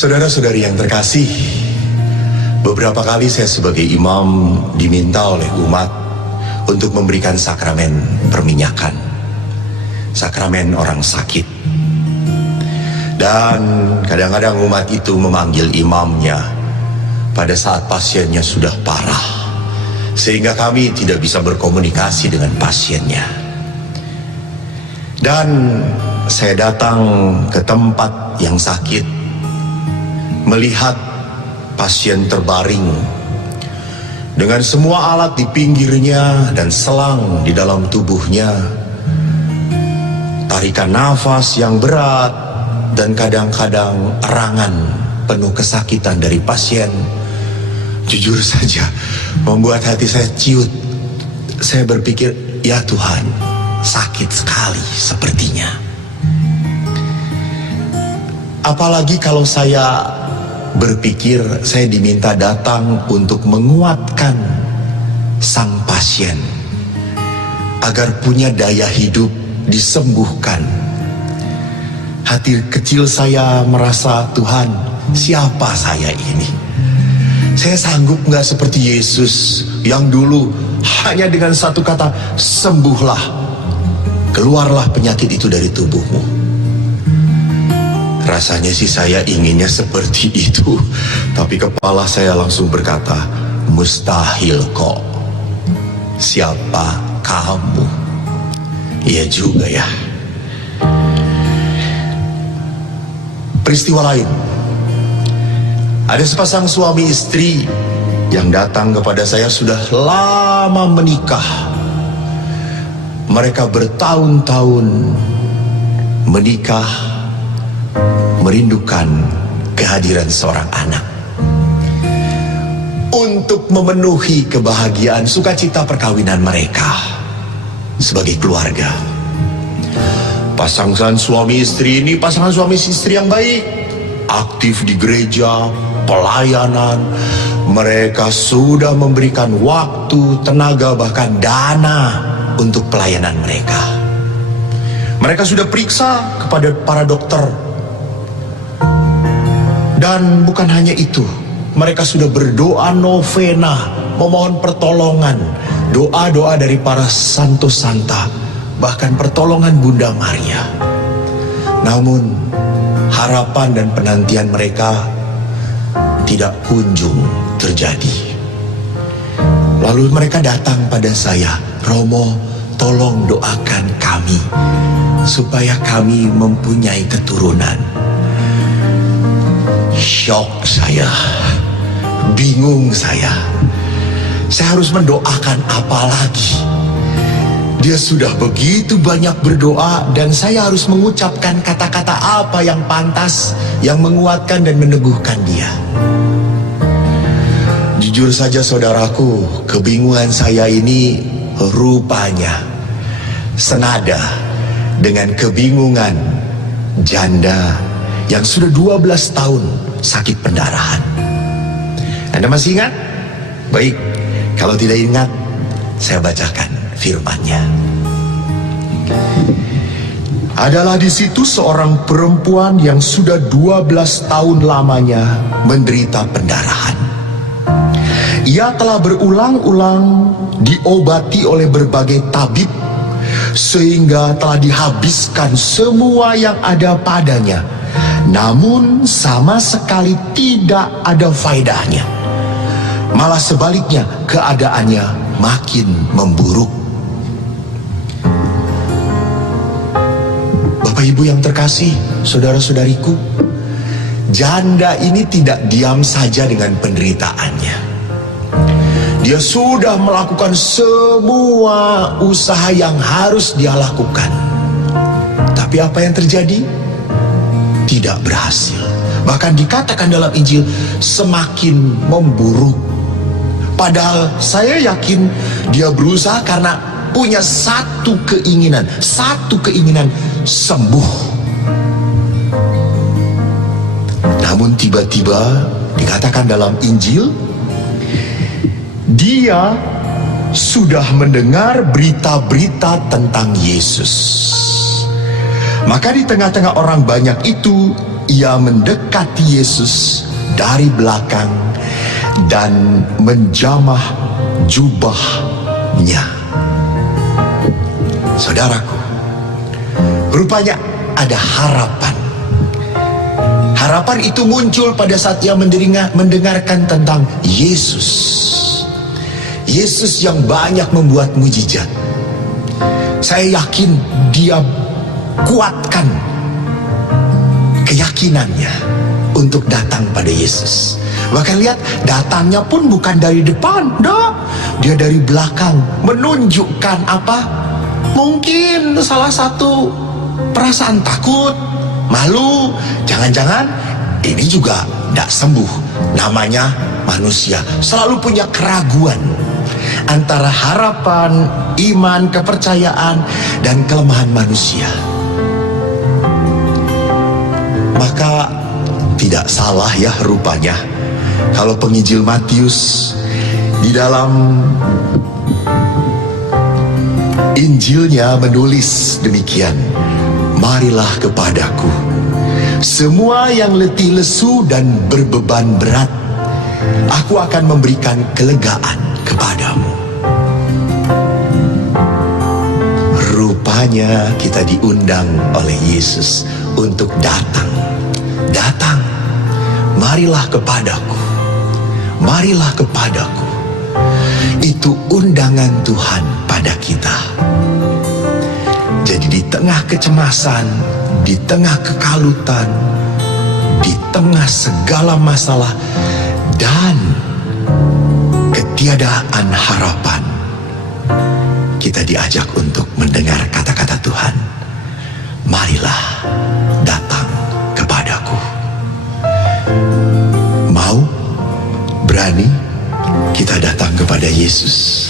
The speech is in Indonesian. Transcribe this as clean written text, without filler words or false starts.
Saudara-saudari yang terkasih, beberapa kali saya sebagai imam diminta oleh umat untuk memberikan sakramen perminyakan, sakramen orang sakit. Dan kadang-kadang umat itu memanggil imamnya pada saat pasiennya sudah parah, sehingga kami tidak bisa berkomunikasi dengan pasiennya. Dan saya datang ke tempat yang sakit, melihat pasien terbaring dengan semua alat di pinggirnya dan selang di dalam tubuhnya, tarikan nafas yang berat, dan kadang-kadang erangan penuh kesakitan dari pasien. Jujur saja membuat hati saya ciut. Saya berpikir, ya Tuhan, sakit sekali sepertinya. Apalagi kalau saya berpikir saya diminta datang untuk menguatkan sang pasien agar punya daya hidup disembuhkan. Hati kecil saya merasa, Tuhan, siapa saya ini? Saya sanggup nggak seperti Yesus yang dulu hanya dengan satu kata, sembuhlah, keluarlah penyakit itu dari tubuhmu. Rasanya sih saya inginnya seperti itu, tapi kepala saya langsung berkata, mustahil kok. Siapa kamu? Iya juga ya. Peristiwa lain, ada sepasang suami istri yang datang kepada saya sudah lama menikah. Mereka bertahun-tahun menikah, merindukan kehadiran seorang anak untuk memenuhi kebahagiaan sukacita perkawinan mereka sebagai keluarga. Pasangan suami istri ini pasangan suami istri yang baik, aktif di gereja, pelayanan. Mereka sudah memberikan waktu, tenaga, bahkan dana untuk pelayanan mereka. Mereka sudah periksa kepada para dokter. Dan bukan hanya itu, mereka sudah berdoa novena, memohon pertolongan, doa-doa dari para santo santa, bahkan pertolongan Bunda Maria. Namun harapan dan penantian mereka tidak kunjung terjadi. Lalu mereka datang pada saya, Romo, tolong doakan kami supaya kami mempunyai keturunan. Syok saya, bingung saya harus mendoakan apa lagi? Dia sudah begitu banyak berdoa dan saya harus mengucapkan kata-kata apa yang pantas, yang menguatkan dan meneguhkan dia. Jujur saja saudaraku, kebingungan saya ini rupanya senada dengan kebingungan janda yang sudah 12 tahun sakit pendarahan. Anda masih ingat? Baik, kalau tidak ingat, saya bacakan firman-Nya. Adalah di situ seorang perempuan yang sudah 12 tahun lamanya menderita pendarahan. Ia telah berulang-ulang diobati oleh berbagai tabib, sehingga telah dihabiskan semua yang ada padanya. Namun sama sekali tidak ada faedahnya. Malah sebaliknya, keadaannya makin memburuk. Bapak Ibu yang terkasih, saudara-saudariku, janda ini tidak diam saja dengan penderitaannya. Dia sudah melakukan semua usaha yang harus dia lakukan. Tapi apa yang terjadi? Tidak berhasil. Bahkan dikatakan dalam Injil, semakin memburuk. Padahal saya yakin dia berusaha karena punya satu keinginan sembuh. Namun tiba-tiba dikatakan dalam Injil, dia sudah mendengar berita-berita tentang Yesus. Maka di tengah-tengah orang banyak itu, ia mendekati Yesus dari belakang dan menjamah jubahnya. Saudaraku, rupanya ada harapan. Harapan itu muncul pada saat ia mendengarkan tentang Yesus. Yesus yang banyak membuat mujizat. Saya yakin dia kuatkan keyakinannya untuk datang pada Yesus. Bahkan lihat, datangnya pun bukan dari depan, dia dari belakang, menunjukkan apa? Mungkin salah satu perasaan takut, malu, jangan-jangan ini juga tidak sembuh. Namanya manusia, selalu punya keraguan antara harapan, iman, kepercayaan, dan kelemahan manusia. Maka tidak salah ya rupanya kalau penginjil Matius di dalam Injilnya menulis demikian, marilah kepadaku semua yang letih lesu dan berbeban berat, aku akan memberikan kelegaan kepadamu. Rupanya kita diundang oleh Yesus untuk datang. Marilah kepadaku, marilah kepadaku. Itu undangan Tuhan pada kita. Jadi di tengah kecemasan, di tengah kekalutan, di tengah segala masalah dan ketiadaan harapan, kita diajak untuk mendengar kata-kata Tuhan. Marilah datang kepadaku. Mau? Berani? Kita datang kepada Yesus.